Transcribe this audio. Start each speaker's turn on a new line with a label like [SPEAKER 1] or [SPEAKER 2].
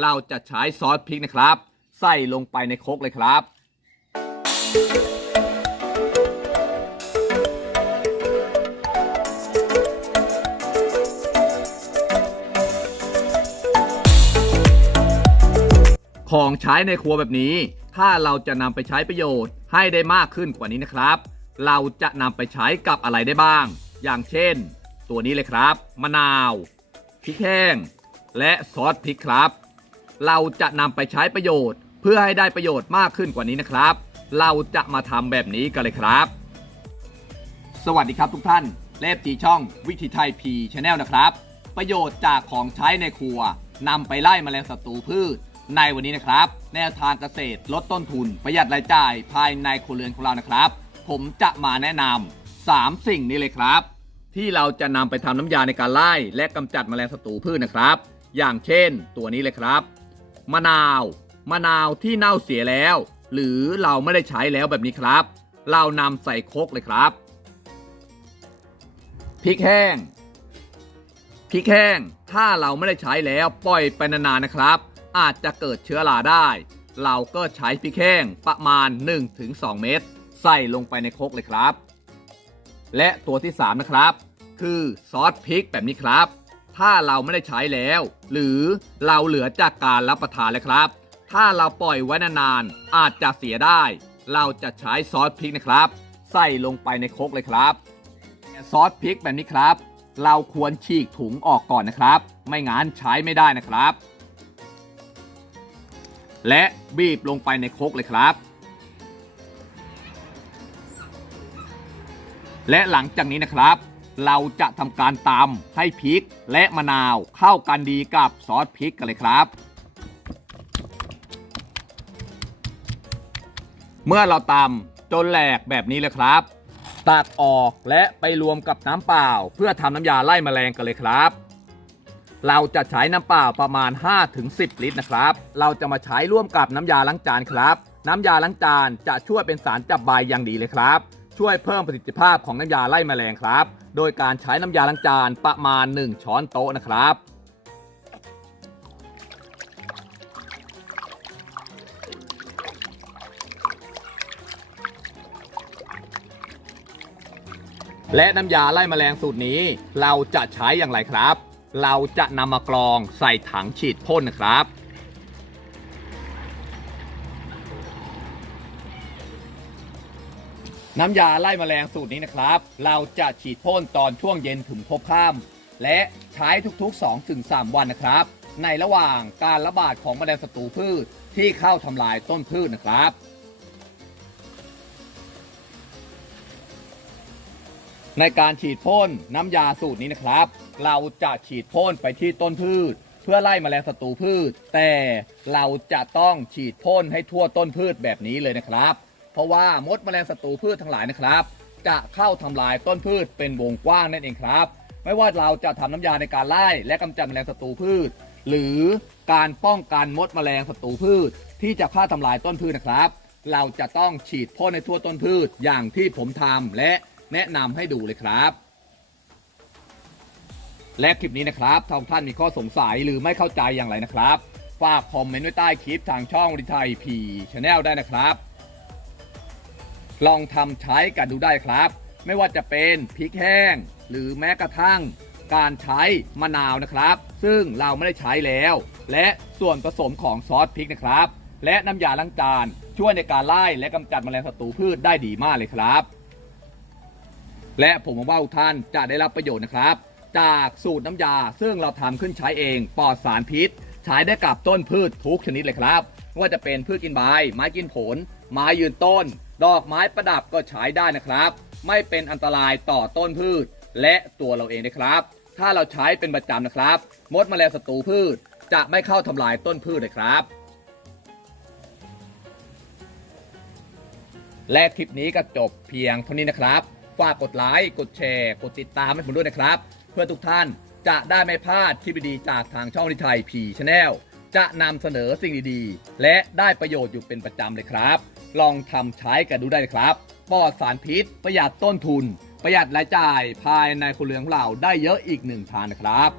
[SPEAKER 1] เราจะใช้ซอสพริกนะครับ ใส่ลงไปในครกเลยครับ ของใช้ในครัวแบบนี้ ถ้าเราจะนำไปใช้ประโยชน์ให้ได้มากขึ้นกว่านี้นะครับ เราจะนำไปใช้กับอะไรได้บ้าง อย่างเช่น ตัวนี้เลยครับ มะนาวพริกแห้งและซอสพริกครับ เราจะนำไปใช้ประโยชน์ เพื่อให้ได้ประโยชน์มากขึ้นกว่านี้นะครับ เราจะมาทำแบบนี้กันเลยครับ สวัสดีครับทุกท่านเล็บจีช่องวิถีไทยพีชแนลนะครับ ประโยชน์จากของใช้ในครัวนำไปไล่แมลงศัตรูพืช ในวันนี้นะครับ แนวทางเกษตรลดต้นทุน ประหยัดรายจ่ายภายในครัวเรือนของเรานะครับ ผมจะมาแนะนำ3สิ่งนี้เลยครับ ที่เราจะนำไปทำน้ำยาในการไล่และกำจัดแมลงศัตรูพืชนะครับ อย่างเช่น ตัวนี้เลยครับ มะนาว มะนาวที่เน่าเสียแล้ว หรือเราไม่ได้ใช้แล้วแบบนี้ครับ เรานำใส่คกเลยครับพริกแห้งพริกแห้งถ้าเราไม่ได้ใช้แล้วปล่อยไปนานๆนะครับ อาจจะเกิดเชื้อราได้ เราก็ใช้พริกแห้งประมาณ 1-2 เม็ดใส่ลงไปในคกเลยครับ และตัวที่ 3 นะครับ คือซอสพริกแบบนี้ครับ ถ้าเราไม่ได้ใช้แล้ว หรือเราเหลือจากการรับประทานแล้วครับ ถ้าเราปล่อยไว้นานๆอาจจะเสียได้ เราจะใช้ซอสพริกนะครับ ใส่ลงไปในครกเลยครับซอสพริกแบบนี้ครับ เราควรฉีกถุงออกก่อนนะครับ ไม่งั้นใช้ไม่ได้นะครับ และบีบลงไปในครกเลยครับ และหลังจากนี้นะครับ เราจะทำการตำให้พริกและมะนาวเข้ากันดีกับซอสพริกกันเลยครับ เมื่อเราตำจนแหลกแบบนี้เลยครับตักออกและไปรวมกับน้ำเปล่า เพื่อทำน้ำยาไล่แมลงกันเลยครับ เราจะใช้น้ำเปล่าประมาณ 5-10 ลิตรนะครับ เราจะมาใช้ร่วมกับน้ำยาล้างจานครับ น้ำยาล้างจานจะช่วยเป็นสารจับใบอย่างดีเลยครับ ช่วยเพิ่มประสิทธิภาพของน้ำยาไล่แมลงครับ โดยการใช้น้ำยาล้างจานประมาณ 1 ช้อนโต๊ะนะครับ และน้ำยาไล่แมลงสูตรนี้ เราจะใช้อย่างไรครับ เราจะนำมากรองใส่ถังฉีดพ่นนะครับ น้ำยาไล่แมลงสูตรนี้นะครับ เราจะฉีดพ่นตอนช่วงเย็นถึงพบค่ำและใช้ทุกๆ 2-3 วันนะครับ ในระหว่างการระบาดของแมลงศัตรูพืชที่เข้าทำลายต้นพืชนะครับ ในการฉีดพ่นน้ำยาสูตรนี้นะครับ เราจะฉีดพ่นไปที่ต้นพืช เพื่อไล่แมลงศัตรูพืช แต่เราจะต้องฉีดพ่นให้ทั่วต้นพืชแบบนี้เลยนะครับ เพราะว่ามดแมลงศัตรูพืชทั้งหลายนะครับ จะเข้าทำลายต้นพืชเป็นวงกว้างนั่นเองครับ ไม่ว่าเราจะทำน้ำยาในการไล่และกำจัดแมลงศัตรูพืช หรือการป้องกันมดแมลงศัตรูพืช ที่จะเข้าทำลายต้นพืชนะครับ เราจะต้องฉีดพ่นในทั่วต้นพืชอย่างที่ผมทำและแนะนำให้ดูเลยครับและคลิปนี้นะครับถ้าท่านมีข้อสงสัยหรือไม่เข้าใจอย่างไรนะครับ ฝากคอมเมนต์ไว้ใต้คลิปทางช่องวิทยพีชาแนลได้นะครับ ลองทำใช้กันดูได้ครับ ไม่ว่าจะเป็นพริกแห้ง หรือแม้กระทั่งการใช้มะนาวนะครับ ซึ่งเราไม่ได้ใช้แล้ว และส่วนผสมของซอสพริกนะครับ และน้ำยาล้างจานช่วยในการไล่และกำจัดแมลงศัตรูพืชได้ดีมากเลยครับ และผมหวังว่าทุกท่านจะได้รับประโยชน์นะครับ จากสูตรน้ำยาซึ่งเราทำขึ้นใช้เองปลอดสารพิษ ใช้ได้กับต้นพืชทุกชนิดเลยครับไม่ว่าจะเป็นพืชกินใบไม้กินผล ไม้ยืนต้น ดอกไม้ประดับก็ใช้ได้นะครับ ไม่เป็นอันตรายต่อต้นพืช และตัวเราเองนะครับ ถ้าเราใช้เป็นประจำนะครับ มดแมลงศัตรูพืช จะไม่เข้าทำลายต้นพืชเลยครับ และคลิปนี้ก็จบเพียงเท่านี้นะครับ ฝากกดไลค์ กดแชร์ กดติดตามให้ผมด้วยนะครับ เพื่อทุกท่านจะได้ไม่พลาดคลิปดีๆจากทางช่องนิไทยพีชาแนล จะนำเสนอสิ่งดีๆ และได้ประโยชน์อยู่เป็นประจำเลยครับ ลองทำใช้กันดูได้เลยครับปลอดสารพิษ ประหยัดต้นทุน ประหยัดรายจ่ายภายในครัวเรือนของเราได้เยอะอีกหนึ่งทางนะครับ